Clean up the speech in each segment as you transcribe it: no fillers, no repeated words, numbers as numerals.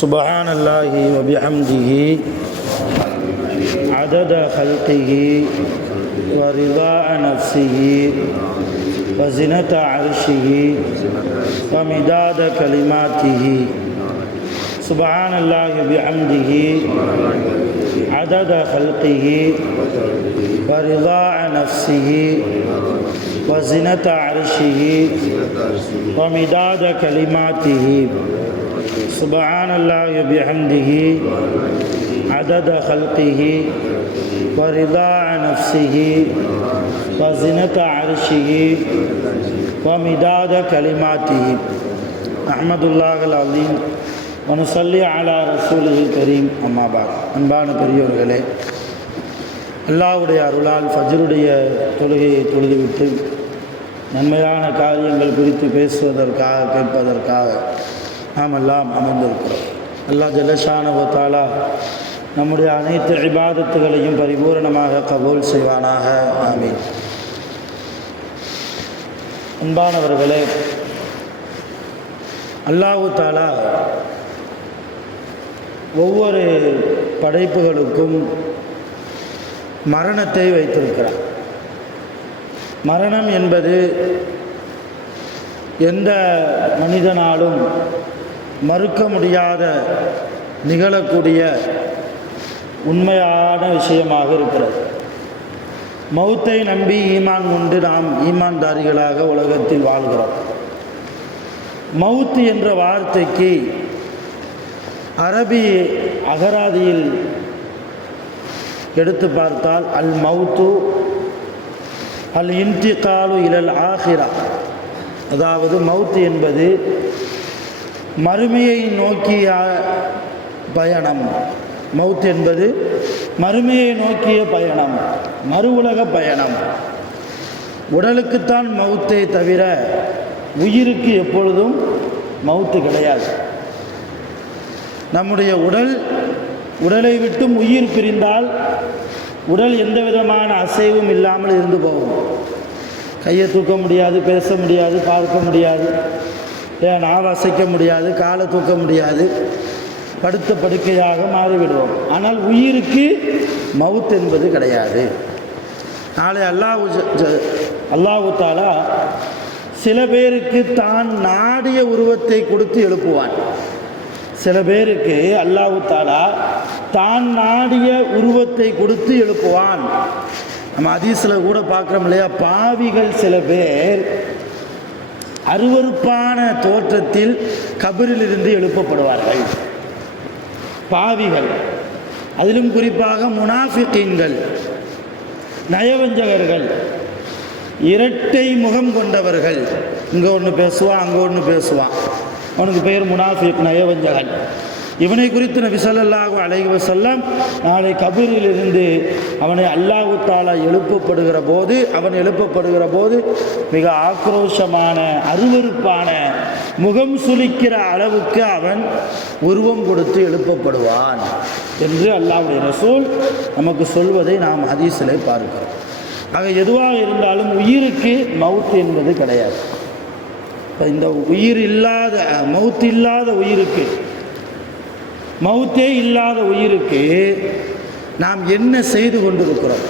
سبحان الله وبحمده عدد خلقه ورضاء نفسه وزنة عرشه ومداد كلماته. سبحان الله وبحمده عدد خلقه ورضاء نفسه وزنة عرشه ومداد كلماته. سبحان الله وبحمده عدد خلقه ورضاء نفسه وزنة عرشه ومداد كلماته. أحمد الله العظيم ونصلي على رسوله الكريم. أما بعد. அன்பான பெரியோர்களே, அல்லாஹ்வுடைய அருளால் ஃபஜ்ருடைய தொழுகையை தொழுதுவிட்டு நன்மையான காரியங்கள் குறித்து பேசுவதற்காக கேட்பதற்காக நாம் எல்லாம் அமர்ந்திருக்கிறோம். அல்லாஹ் ஜல்லஷானஹு வ தஆலா நம்முடைய அனைத்து இபாதத்துகளையும் பரிபூரணமாக கபூல் செய்வானாக. ஆமீன். அன்பானவர்களே, அல்லாஹ் தஆலா ஒவ்வொரு படைப்புகளுக்கும் மரணத்தை வைத்திருக்கிறார். மரணம் என்பது எந்த மனிதனாலும் மறுக்க முடியாத நிகழக்கூடிய உண்மையான விஷயமாக இருக்கிறது. மௌத்தை நம்பி ஈமான் கொண்டு நாம் ஈமான்தாரிகளாக உலகத்தில் வாழ்கிறோம். மவுத் என்ற வார்த்தைக்கு அரபி அகராதியில் எடுத்து பார்த்தால் அல் மவுத்து அல் இன்திகாலு இலல் ஆஹிரா, அதாவது மவுத் என்பது மறுமையை நோக்கிய பயணம். மவுத் என்பது மறுமையை நோக்கிய பயணம், மறு உலக பயணம். உடலுக்குத்தான் மவுத்தே தவிர உயிருக்கு எப்பொழுதும் மவுத்து கிடையாது. நம்முடைய உடலை விட்டும் உயிர் பிரிந்தால் உடல் எந்த விதமான அசைவும் இல்லாமல் இருந்து போகும். கையை தூக்க முடியாது, பேச முடியாது, பார்க்க முடியாது, நாவை அசைக்க முடியாது, காலை தூக்க முடியாது, படுத்த படுக்கையாக மாறிவிடுவோம். ஆனால் உயிருக்கு மவுத் என்பது கிடையாது. நாளை அல்லாஹ் தஆலா சில பேருக்கு தான் நாடிய உருவத்தை கொடுத்து எழுப்புவான். சில பேருக்கு அல்லாஹ் தஆலா தான் நாடிய உருவத்தை கொடுத்து எழுப்புவான். நம்ம ஹதீஸில் கூட பார்க்குறோம் இல்லையா, பாவிகள் சில பேர் அருவருப்பான தோற்றத்தில் கபரிலிருந்து எழுப்பப்படுவார்கள். பாவிகள், அதிலும் குறிப்பாக முனாஃபிகீன்கள், நயவஞ்சகர்கள், இரட்டை முகம் கொண்டவர்கள். இங்கே ஒன்று பேசுவான், அங்கே ஒன்று பேசுவான். அவனுக்கு பெயர் முனாஃபிக், நயவஞ்சகன். இவனை குறித்து நபி ஸல்லல்லாஹு அலைஹி வஸல்லம் நாளை கபரிலிருந்து அவனை அல்லாஹ் தஆலா அவன் எழுப்பப்படுகிற போது மிக ஆக்ரோஷமான அருவருப்பான முகம் சுளிக்கிற அளவுக்கு அவன் உருவம் கொடுத்து எழுப்பப்படுவான் என்று அல்லாஹ்வுடைய ரசூல் நமக்கு சொல்வதை நாம் ஹதீஸிலே பார்க்கிறோம். ஆக எதுவாக இருந்தாலும் உயிருக்கு மவுத் என்பது கிடையாது. இந்த உயிர் இல்லாத மவுத் இல்லாத உயிருக்கு, மவுத்தே இல்லாத உயிருக்கு நாம் என்ன செய்து கொண்டிருக்கிறோம்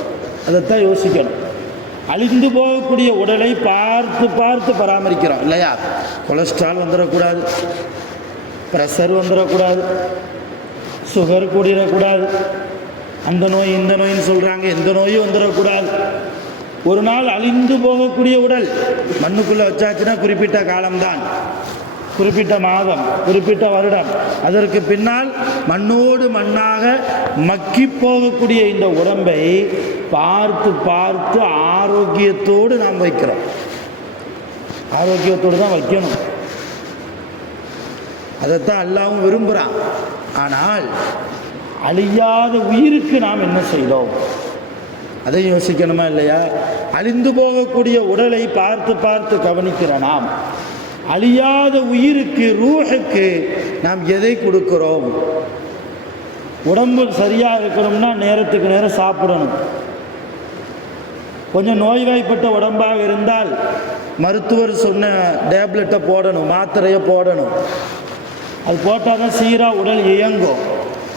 அதைத்தான் யோசிக்கணும். அழிந்து போகக்கூடிய உடலை பார்த்து பார்த்து பராமரிக்கிறோம் இல்லையா? கொலஸ்ட்ரால் வந்துடக்கூடாது, ப்ரெஷர் வந்துடக்கூடாது, சுகர் கூடிடக்கூடாது, அந்த நோய் இந்த நோயின்னு சொல்கிறாங்க, எந்த நோயும் வந்துடக்கூடாது. ஒரு நாள் அழிந்து போகக்கூடிய உடல் மண்ணுக்குள்ளே வச்சாச்சுன்னா குறிப்பிட்ட காலம்தான், குறிப்பிட்ட மாதம், குறிப்பிட்ட வருடம், அதற்கு பின்னால் மண்ணோடு மண்ணாக மக்கி போகக்கூடிய இந்த உடம்பை பார்த்து பார்த்து ஆரோக்கியத்தோடு நாம் வைக்கிறோம். ஆரோக்கியத்தோடு தான் வைக்கணும். அதைத்தான் அல்லாஹ்வும் விரும்புகிறான். ஆனால் அழியாத உயிருக்கு நாம் என்ன செய்தோம் அதை யோசிக்கணுமா இல்லையா? அழிந்து போகக்கூடிய உடலை பார்த்து பார்த்து கவனிக்கிற நாம் அழியாத உயிருக்கு, ரூஹுக்கு நாம் எதை கொடுக்கிறோம்? உடம்பு சரியாக இருக்கணும்னா நேரத்துக்கு நேரம் சாப்பிடணும். கொஞ்சம் நோய்வாய்ப்பட்ட உடம்பாக இருந்தால் மருத்துவர் சொன்ன டேப்லெட்டை போடணும், மாத்திரையை போடணும். அது போட்டால் தான் சீராக உடல் இயங்கும்.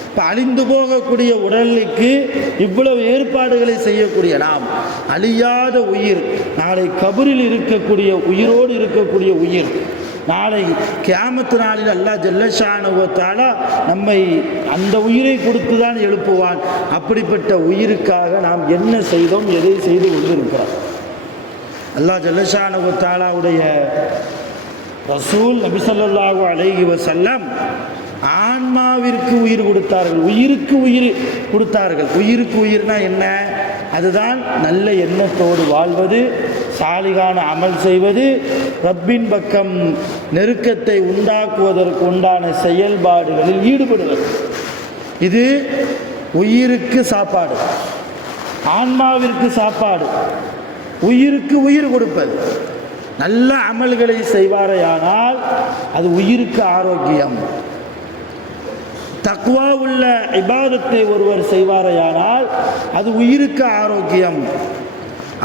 இப்போ அழிந்து போகக்கூடிய உடலுக்கு இவ்வளவு ஏற்பாடுகளை செய்யக்கூடிய நாம் அழியாத உயிர், நாளை கபரில் இருக்கக்கூடிய உயிரோடு இருக்கக்கூடிய உயிர், நாளை கியாமத்து நாளில் அல்லாஹ் ஜல்லஷானஹு வ தஆலா நம்மை அந்த உயிரை கொடுத்து தான் எழுப்புவான். அப்படிப்பட்ட உயிருக்காக நாம் என்ன செய்தோம், எதை செய்து கொண்டிருக்கிறோம்? அல்லாஹ் ஜல்லஷானஹு வ தஆலாவுடைய ரசூல் நபி ஸல்லல்லாஹு அலைஹி வஸல்லம் ஆன்மாவிற்கு உயிர் கொடுத்தார்கள், உயிருக்கு உயிர் கொடுத்தார்கள். உயிருக்கு உயிர்னா என்ன? அதுதான் நல்ல எண்ணத்தோடு வாழ்வது, சாலிகான அமல் செய்வது, ரப்பின் பக்கம் நெருக்கத்தை உண்டாக்குவதற்கு உண்டான செயல்பாடுகளில் ஈடுபடுவது. இது உயிருக்கு சாப்பாடு, ஆன்மாவிற்கு சாப்பாடு, உயிருக்கு உயிர் கொடுப்பது. நல்ல அமல்களை செய்வாரையானால் அது உயிருக்கு ஆரோக்கியம். தக்வா உள்ள இபாதத்தை ஒருவர் செய்வாரையானால் அது உயிருக்கு ஆரோக்கியம்.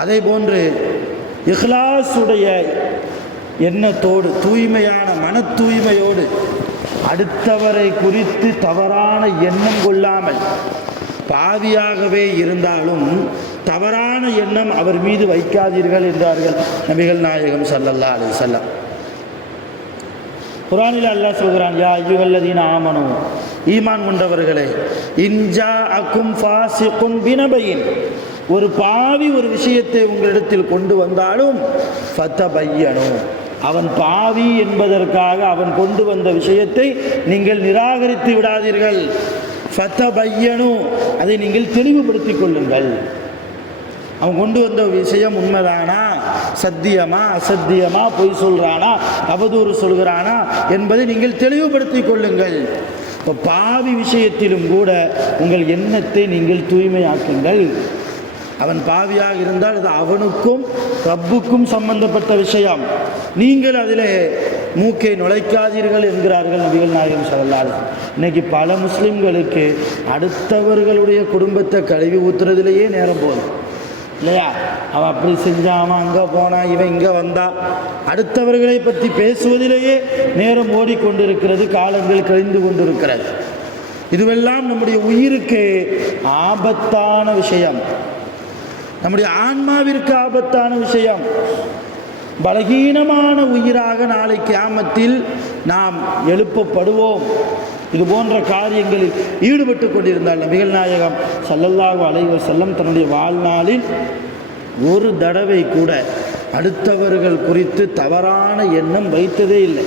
அதே போன்று இஹ்லாஸுடைய எண்ணத்தோடு, தூய்மையான மன தூய்மையோடு, அடுத்தவரை குறித்து தவறான எண்ணம் கொள்ளாமல், பாவியாகவே இருந்தாலும் தவறான எண்ணம் அவர் மீது வைக்காதீர்கள் என்றார்கள் நபிகள் நாயகம் ஸல்லல்லாஹு அலைஹி வஸல்லம். குர்ஆனில் அல்லாஹ் சொல்கிறான், யா அய்யுஹல்லதீன ஆமனூ, ஈமான் கொண்டவர்களே, இன்ஜா அக்கும் ஃபாசிகுன் பினபையின், ஒரு பாவி ஒரு விஷயத்தை உங்களிடத்தில் கொண்டு வந்தாலும் ஃபதபையனு, அவன் பாவி என்பதற்காக அவன் கொண்டு வந்த விஷயத்தை நீங்கள் நிராகரித்து விடாதீர்கள். ஃபதபையனு, அதை நீங்கள் தெளிவுபடுத்திக் கொள்ளுங்கள். அவன் கொண்டு வந்த விஷயம் உண்மைதானா, சத்தியமா அசத்தியமா, பொய் சொல்கிறானா, அவதூறு சொல்கிறானா என்பதை நீங்கள் தெளிவுபடுத்திக் கொள்ளுங்கள். இப்போ பாவி விஷயத்திலும் கூட உங்கள் எண்ணத்தை நீங்கள் தூய்மையாக்குங்கள். அவன் பாவியாக இருந்தால் அது அவனுக்கும் ரப்புக்கும் சம்பந்தப்பட்ட விஷயம், நீங்கள் அதில் மூக்கை நுழைக்காதீர்கள் என்கிறார்கள் நபிகள் நாயகம் ஸல்லல்லாஹு அலைஹி வஸல்லம். இன்னைக்கு பல முஸ்லிம்களுக்கு அடுத்தவர்களுடைய குடும்பத்தை கழுவி ஊற்றுறதுலேயே நேரம் போதும் இல்லையா? அவன் அப்படி செஞ்சான், அவன் அங்கே போனான், இவன் இங்கே வந்தான், அடுத்தவர்களை பற்றி பேசுவதிலேயே நேரம் ஓடிக்கொண்டிருக்கிறது, காலங்கள் கழிந்து கொண்டிருக்கிறது. இதுவெல்லாம் நம்முடைய உயிருக்கு ஆபத்தான விஷயம், நம்முடைய ஆன்மாவிற்கு ஆபத்தான விஷயம். பலகீனமான உயிராக நாளை கியாமத்தில் நாம் எழுப்பப்படுவோம். இது போன்ற காரியங்களில் ஈடுபட்டு கொண்டிருந்தால் நபிகள் நாயகம் ஸல்லல்லாஹு அலைஹி வஸல்லம் தன்னுடைய வாழ்நாளில் ஒரு தடவை கூட அடுத்தவர்கள் குறித்து தவறான எண்ணம் வைத்ததே இல்லை.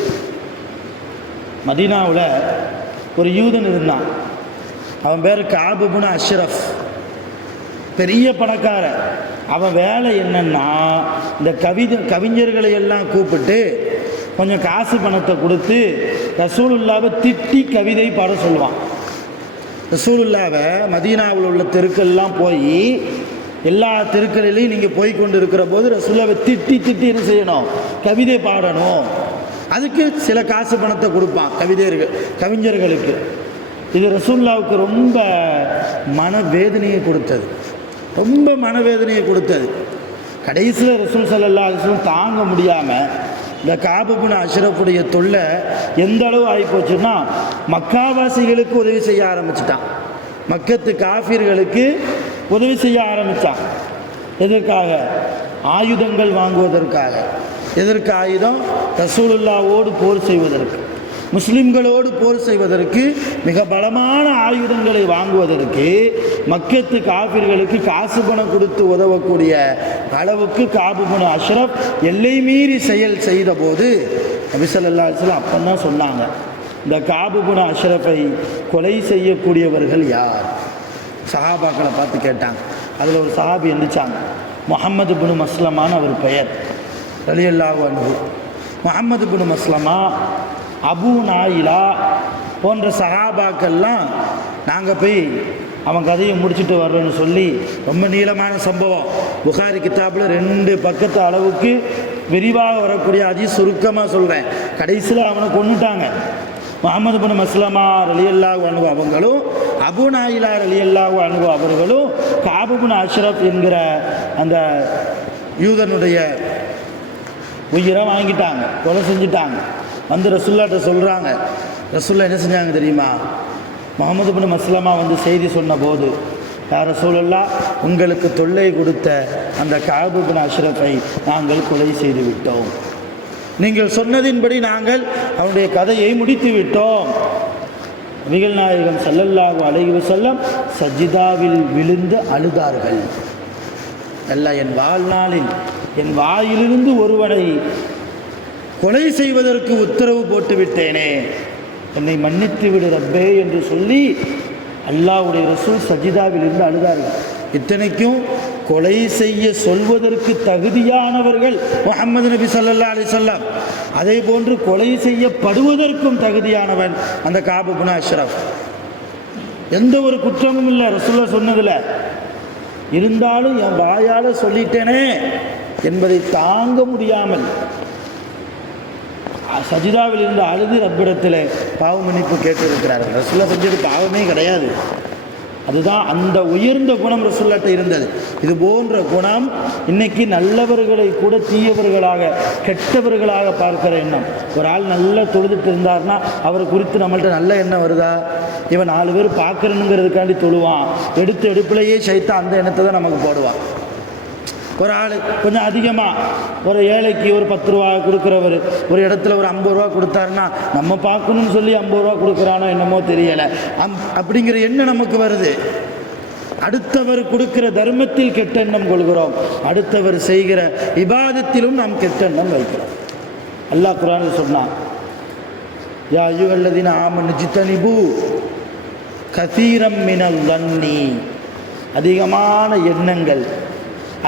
மதீனாவில் ஒரு யூதன் இருந்தான், அவன் பேர் கஅப் இப்னு அஷ்ரஃப், பெரிய பணக்காரன். அவன் வேலை என்னன்னா, இந்த கவிஞர்களை எல்லாம் கூப்பிட்டு கொஞ்சம் காசு பணத்தை கொடுத்து ரசூலுல்லாவை திட்டி கவிதை பாட சொல்லுவான். ரசூலுல்லாவை மதீனாவில் உள்ள தெருக்கள்லாம் போய், எல்லா தெருக்களிலையும் நீங்கள் போய் கொண்டு இருக்கிற போது ரசூலுல்லாவை திட்டி திட்டி என்ன செய்யணும், கவிதை பாடணும். அதுக்கு சில காசு பணத்தை கொடுப்பான் கவிஞர்களுக்கு. இது ரசூலுல்லாவுக்கு ரொம்ப மனவேதனையை கொடுத்தது, ரொம்ப மனவேதனையை கொடுத்தது. கடைசியில் ரசூல் ஸல்லல்லாஹு அலைஹி வஸல்லம் தாங்க முடியாமல் இந்த கஅப் இப்னு அஷ்ரஃபுடைய தொல்லை எந்த அளவு ஆகிப்போச்சுன்னா, மக்காவாசிகளுக்கு உதவி செய்ய ஆரம்பிச்சிட்டான், மக்கத்து காஃபிர்களுக்கு உதவி செய்ய ஆரம்பித்தான். எதற்காக? ஆயுதங்கள் வாங்குவதற்காக. எதற்கு ஆயுதம்? ரசூலுல்லாவோடு போர் செய்வதற்கு, முஸ்லிம்களோடு போர் செய்வதற்கு, மிக பலமான ஆயுதங்களை வாங்குவதற்கு மக்கத்து காஃபிர்களுக்கு காசு பணம் கொடுத்து உதவக்கூடிய அளவுக்கு கஅப் இப்னு அஷ்ரஃப் எல்லை மீறி செயல் செய்த போது நபி ஸல்லல்லாஹு அலைஹி வஸல்லம் அப்போ தான் சொன்னாங்க, இந்த கஅப் இப்னு அஷ்ரஃபை கொலை செய்யக்கூடியவர்கள் யார்? சஹாபாக்களை பார்த்து கேட்டாங்க. அதில் ஒரு சஹாபி எந்திரிச்சாங்க, முஹம்மது இப்னு மஸ்லமான்னு அவர் பெயர், ரலியல்லாஹு அன்ஹு. முஹம்மது இப்னு மஸ்லமா அபு நாயிலா போன்ற சஹாபாக்கள்லாம் நாங்கள் போய் அவன் கதையை முடிச்சுட்டு வர்றேன்னு சொல்லி ரொம்ப நீளமான சம்பவம். புகாரி கிதாபில் 2 பக்கத்து அளவுக்கு விரிவாக வரக்கூடிய சுருக்கமாக சொல்கிறேன். கடைசியில் அவனை கொன்னுட்டாங்க. முஹம்மது பின் மஸ்லமா ரலியல்லாஹு அன்ஹு அவங்களும் அபு நாயிலா ரலியல்லாஹு அன்ஹு அவர்களும் கஅப் பின் அஷ்ரஃப் என்கிற அந்த யூதனுடைய உயிரை வாங்கிட்டாங்க, கொலை செஞ்சுட்டாங்க. வந்து ரசூலுல்லாஹ்ட்ட சொல்கிறாங்க. ரசூலுல்லாஹ் என்ன செஞ்சாங்க தெரியுமா? முஹம்மது பின் மஸ்லமா வந்து செய்தி சொன்ன போது, யா ரசூலுல்லாஹ், உங்களுக்கு தொல்லை கொடுத்த அந்த கஅப் பின் அஷ்ரஃபை நாங்கள் கொலை செய்து விட்டோம். நீங்கள் சொன்னதின்படி நாங்கள் அவருடைய கதையை முடித்து விட்டோம். நபிகள் நாயகம் ஸல்லல்லாஹு அலைஹி வஸல்லம் சஜிதாவில் விழுந்து அழுதார்கள். அல்லாஹ், என் வாழ்நாளில் என் வாயிலிருந்து ஒருவனை கொலை செய்வதற்கு உத்தரவு போட்டு விட்டேனே, என்னை மன்னித்து விடு ரப்பே என்று சொல்லி அல்லாஹ்வுடைய ரசூல் சஜிதாவில் இருந்து அழுதார்கள். இத்தனைக்கும் கொலை செய்ய சொல்வதற்கு தகுதியானவர்கள் முஹம்மது நபி ஸல்லல்லாஹு அலைஹி வஸல்லம். அதே போன்று கொலை செய்யப்படுவதற்கும் தகுதியானவன் அந்த கஅப் பின் அஷ்ரஃப். எந்த ஒரு குற்றமும் இல்லை ரசூலுல்லாஹ் சொன்னதில். இருந்தாலும் என் வாயால் சொல்லிட்டேனே என்பதை தாங்க முடியாமல் சஜிதாவில் இருந்து அழுது ரப்பிடத்தில் பாவ மன்னிப்பு கேட்டிருக்கிறார்கள். ரசூலுல்லாஹ் செஞ்சது பாவமே கிடையாது. அதுதான் அந்த உயர்ந்த குணம் ரசூலுல்லாஹ்ட்ட இருந்தது. இது போன்ற குணம் இன்னைக்கு நல்லவர்களை கூட தீயவர்களாக கெட்டவர்களாக பார்க்கிற எண்ணம். ஒரு ஆள் நல்லா தொழுதுட்டு இருந்தார்னா அவரை குறித்து நம்மள்ட்ட நல்ல எண்ணம் வருதா? இவன் 4 பேர் பார்க்கறனுங்கிறதுக்காண்டி தொழுவான். எடுத்த எடுப்பிலேயே சைத்தான் அந்த எண்ணத்தை தான் நமக்கு போடுவான். ஒரு ஆள் கொஞ்சம் அதிகமாக ஒரு ஏழைக்கு ஒரு 10 ரூபா கொடுக்குறவர் ஒரு இடத்துல ஒரு 50 ரூபா கொடுத்தாருன்னா நம்ம பார்க்கணும்னு சொல்லி 50 ரூபா கொடுக்குறானோ என்னமோ தெரியலை, அப்படிங்கிற எண்ணம் நமக்கு வருது. அடுத்தவர் கொடுக்கிற தர்மத்தில் கெட்ட எண்ணம் கொள்கிறோம், அடுத்தவர் செய்கிற இபாதத்திலும் நாம் கெட்ட எண்ணம் வைக்கிறோம். அல்லாஹ் குர்ஆனில் சொன்னான், யா அய்யுஹல்லதீன ஆமனு ஜித்தனிபு கஸீரம் மினல் ظன்னி, அதிகமான எண்ணங்கள்,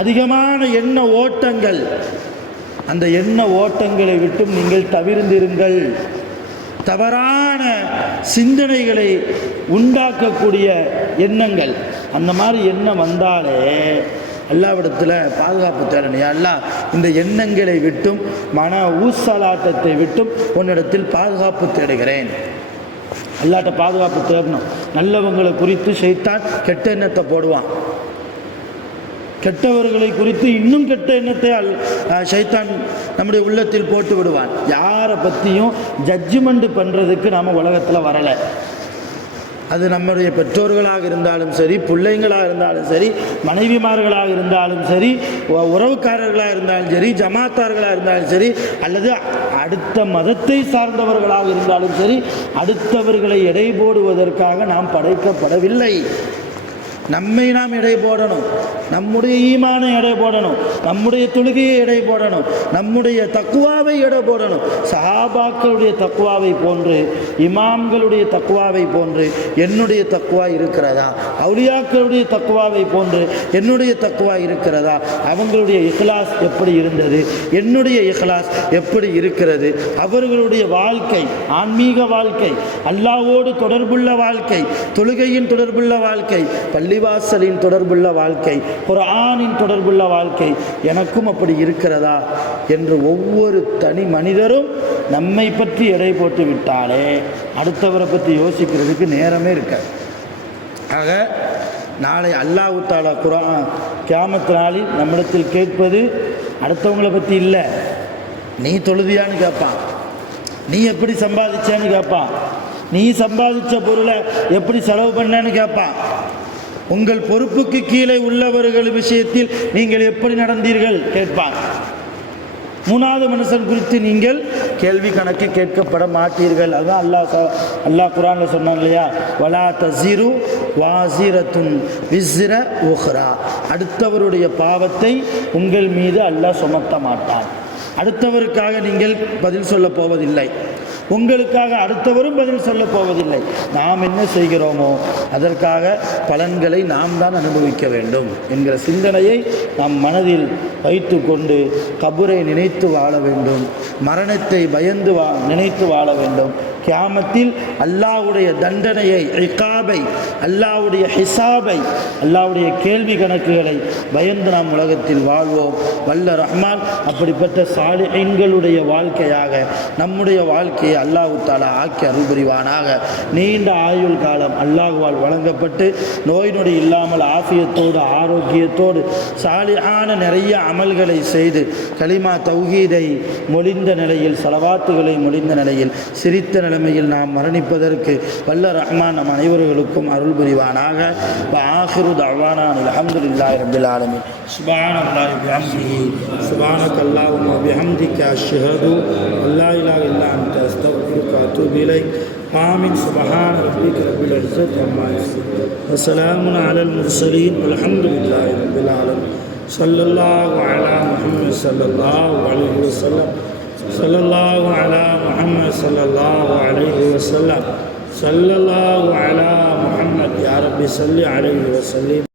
அதிகமான எண்ண ஓட்டங்கள், அந்த எண்ண ஓட்டங்களை விட்டும் நீங்கள் தவிர்ந்திருங்கள். தவறான சிந்தனைகளை உண்டாக்கக்கூடிய எண்ணங்கள், அந்த மாதிரி எண்ணம் வந்தாலே அல்லாஹ்விடத்தில் பாதுகாப்பு தேடணும். அல்லாஹ், இந்த எண்ணங்களை விட்டும் மன ஊசலாட்டத்தை விட்டும் உன்னிடத்தில் பாதுகாப்பு தேடுகிறேன். அல்லாஹ்ட்ட பாதுகாப்பு தேடணும். நல்லவங்களை குறித்து ஷைத்தான் கெட்ட எண்ணத்தை போடுவான். கெட்டவர்களை குறித்து இன்னும் கெட்ட எண்ணத்தை ஷைத்தான் நம்முடைய உள்ளத்தில் போட்டு விடுவான். யாரை பற்றியும் ஜட்ஜ்மெண்ட் பண்ணுறதுக்கு நாம் உலகத்தில் வரலை. அது நம்முடைய பெற்றோர்களாக இருந்தாலும் சரி, பிள்ளைங்களாக இருந்தாலும் சரி, மனைவிமார்களாக இருந்தாலும் சரி, உறவுக்காரர்களாக இருந்தாலும் சரி, ஜமாத்தார்களாக இருந்தாலும் சரி, அல்லது அடுத்த மதத்தை சார்ந்தவர்களாக இருந்தாலும் சரி, அடுத்தவர்களை எடை போடுவதற்காக நாம் படைக்கப்படவில்லை. நம்மை நாம் எடை போடணும், நம்முடைய ஈமானை எடை போடணும், நம்முடைய தொழுகையை எடை போடணும், நம்முடைய தக்குவாவை எடை போடணும். சஹாபாக்களுடைய தக்குவாவை போன்று, இமாம்களுடைய தக்குவாவை போன்று என்னுடைய தக்குவா இருக்கிறதா? அவுலியாக்களுடைய தக்குவாவை போன்று என்னுடைய தக்குவா இருக்கிறதா? அவங்களுடைய இஹ்லாஸ் எப்படி இருந்தது? என்னுடைய இஹ்லாஸ் எப்படி இருக்கிறது? அவர்களுடைய வாழ்க்கை, ஆன்மீக வாழ்க்கை, அல்லாஹ்வோடு தொடர்புள்ள வாழ்க்கை, தொழுகையின் தொடர்புள்ள வாழ்க்கை, பள்ளிவாசலின் தொடர்புள்ள வாழ்க்கை, குர்ஆனின் தொடர்புள்ள வாழ்க்கை எனக்கும் அப்படி இருக்கிறதா என்று ஒவ்வொரு தனி மனிதரும் நம்மை பற்றி எடை போட்டு விட்டாலே அடுத்தவரை பற்றி யோசிக்கிறதுக்கு நேரமே இருக்காது. ஆக நாளை அல்லாஹ் தஆலா குர்ஆன் கியாமத் நாளில் நம்மிடத்தில் கேட்பது அடுத்தவங்களை பற்றி இல்லை. நீ தொழுதியான்னு கேட்பான், நீ எப்படி சம்பாதிச்சான்னு கேட்பான், நீ சம்பாதிச்ச பொருளை எப்படி செலவு பண்ணேன்னு கேட்பான், உங்கள் பொறுப்புக்கு கீழே உள்ளவர்கள் விஷயத்தில் நீங்கள் எப்படி நடந்தீர்கள் கேட்பான். 3வது மனுஷன் குறித்து நீங்கள் கேள்வி கணக்கு கேட்கப்பட மாட்டீர்கள். அதுதான் அல்லாஹ் குர்ஆன்ல சொன்னான் இல்லையா, வலா தஸிரு வாஸிரத்துன் விஸ்ர உஹ்ரா, அடுத்தவருடைய பாவத்தை உங்கள் மீது அல்லாஹ் சுமத்த மாட்டான். அடுத்தவருக்காக நீங்கள் பதில் சொல்ல போவதில்லை. உங்களுக்காக அடுத்தவரும் பதில் சொல்லப் போவதில்லை. நாம் என்ன செய்கிறோமோ அதற்காக பலன்களை நாம் தான் அனுபவிக்க வேண்டும் என்கிற சிந்தனையை நாம் மனதில் வைத்து கொண்டு கபரை நினைத்து வாழ வேண்டும், மரணத்தை பயந்து நினைத்து வாழ வேண்டும். கியாமத்தில் அல்லாஹ்வுடைய தண்டனையை, இகாபை, அல்லாஹ்வுடைய ஹிசாபை, அல்லாஹ்வுடைய கேள்வி கணக்குகளை பயந்து நாம் உலகத்தில் வாழ்வோம். வல்ல ரஹ்மான் அப்படிப்பட்ட சாலிஹீன்களுடைய வாழ்க்கையாக நம்முடைய வாழ்க்கையை அல்லாஹ் தஆலா ஆக்கி அருள் புரிவானாக. நீண்ட ஆயுள் காலம் அல்லாஹ்வால் வழங்கப்பட்டு நோய் நொடி இல்லாமல் ஆஃபியத்தோடு ஆரோக்கியத்தோடு சாலிஹான நிறைய அமல்களை செய்து கலிமா தௌஹீதை மொழிந்த நிலையில், ஸலவாத்துகளை மொழிந்த நிலையில், சிரித்த நிலைமையில் நாம் மரணிப்பதற்கு வல்ல ரஹ்மான் நம் அனைவர்களுக்கும் அருள் புரிவானாக. ஆஹிரு தஅவானா அல்ஹம்துலில்லாஹி ரப்பில் ஆலமீன். சுப்ஹானல்லாஹி வபிஹம்திஹி சுப்ஹானக்கல்லாஹும்ம வபிஹம்திக அஷ்ஹது அல்லா இலாஹா இல்லா அன்த அஸ்தக்ஃபிருக வ அத்தூபு இலைக். ஆமீன். சுப்ஹான ரப்பிக ரப்பில் இஸ்ஸத்தி அம்மா யசிஃபூன் வ ஸலாமுன் அலல் முர்ஸலீன் வல்ஹம்துலில்லாஹி ரப்பில் ஆலமீன். ஸல்லல்லாஹு அலா முஹம்மத் ஸல்லல்லாஹு அலைஹி வஸல்லம். ஸல்லல்லாஹு அலா முஹம்மத் ஸல்லல்லாஹு அலைஹி வஸல்லம். ஸல்லல்லாஹு அலா முஹம்மத் யா ரப்பி ஸல்லி அலைஹி வஸல்லம்.